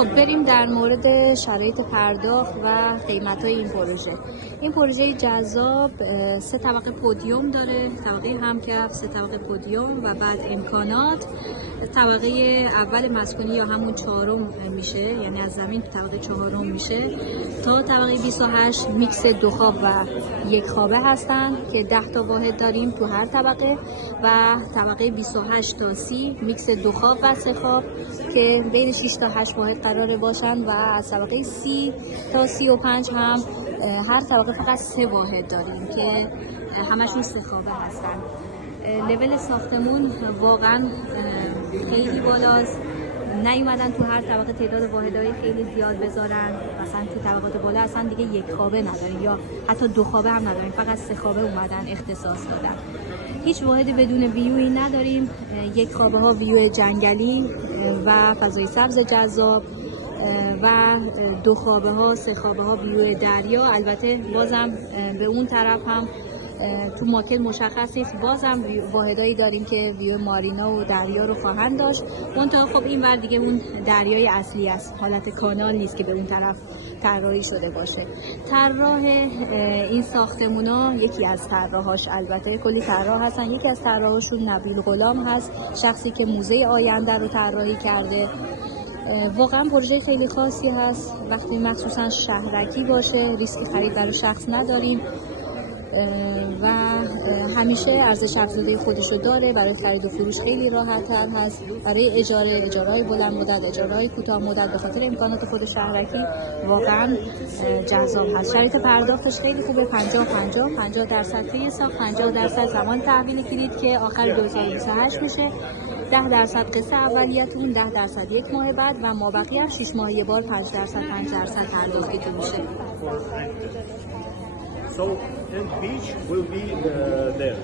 خب بریم در مورد شرایط پرداخت و قیمت‌های این پروژه. این پروژه جذاب 3 طبقه پودیوم داره، طبقه همکف، 3 طبقه پودیوم و بعد امکانات. طبقه اول مسکونی یا همون 4م میشه، یعنی از زمین طبقه 4م میشه، تا طبقه 28 میکس 2 خواب و 1 خوابه هستن که 10 تا واحد داریم تو هر طبقه، و طبقه 28 تا 30 میکس 2 خواب و 3 خواب که بین 6 تا 8 واحد قراره باشن، و از طبقه 30 تا 35 هم هر طبقه فقط 3 واحد داریم که همشون 3 خوابه هستن. لول ساختمون واقعا خیلی بالاست، نیومدن تو هر طبقه تعداد واحدهای خیلی زیاد بذارن، مثلا تو طبقات بالا اصلا دیگه 1 خوابه نداریم یا حتی 2 خوابه هم نداریم، فقط 3 خوابه اومدن اختصاص دادن. هیچ واحد بدون ویوی نداریم، 1 خوابه ها ویو جنگلی و فضای سبز جذاب و 2 خوابه ها 3 خوابه ها ویو دریا. البته بازم به اون طرف هم تو ماکت مشخص نیست، بازم واحدایی داریم که ویو مارینا و دریا رو خواهند داشت. منتها خب این ور دیگه اون دریای اصلی است، حالت کانال نیست که به اون طرف طراحی شده باشه. طراح این ساختمونا یکی از طراحاش، البته کلی طراح هستن، یکی از طراحاشون نبیل غلام هست، شخصی که موزه آینده رو طراحی کرده. واقعا پروژه خیلی خاصی هست، وقتی مخصوصا شهرکی باشه ریسک خرید برای شخص نداریم و همیشه ارزش افزوده خودشو داره. برای خرید و فروش خیلی راحت تر هست، برای اجاره‌های بلند مدت، اجاره‌های کوتاه مدت به خاطر امکانات خود شهرکی واقعا جذاب هست. شرایط پرداختش خیلی خوبه، 50% توی ساخت، 50% زمان تحویل کلید که آخر 2028 میشه، 10% قسط اولیتون، 10% 1 ماه بعد و مابقی 6 ماه یه بار 5% پرداختیتون میشه. So, and beach will be there.